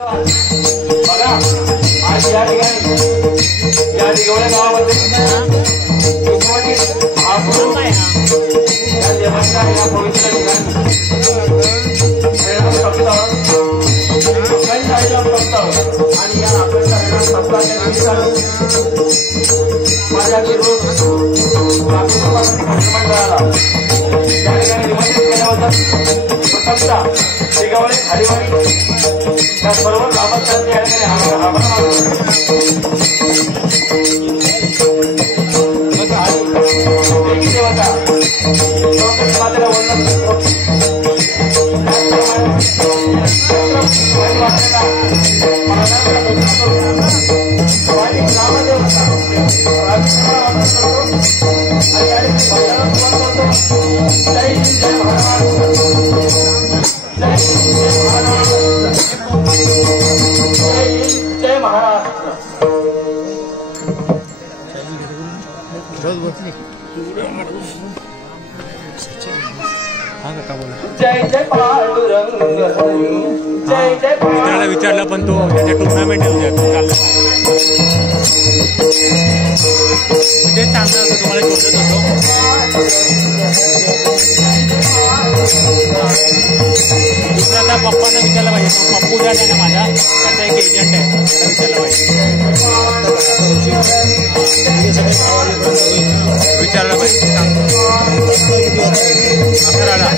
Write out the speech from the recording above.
बघा आज या ठिकाणी या दिगवळे गावामध्ये या देवाच्या या पवित्र ठिकाणी आणि या आपल्या माझ्या मंडळाला त्या ठिकाणी निमंत्रित केलं होतं. प्रथमतः दिगवळे हरिवारी या सर्व ग्रामस्थांनी या ठिकाणी देवता मातेला वंदन करतो. जय महाराष्ट्र. जय जय पांडुरंग जय जय. मित्राला विचारलं पण तो त्याच्या टुर्नामेंट तेच सांगतो तुम्हाला शोधत होतो. दुसऱ्याचा पप्पांना विचारलं पाहिजे. पप्पू जात आहे ना माझा त्याचा एक एजंट आहे त्याला विचारलं पाहिजे. विचारलं पाहिजे अकराला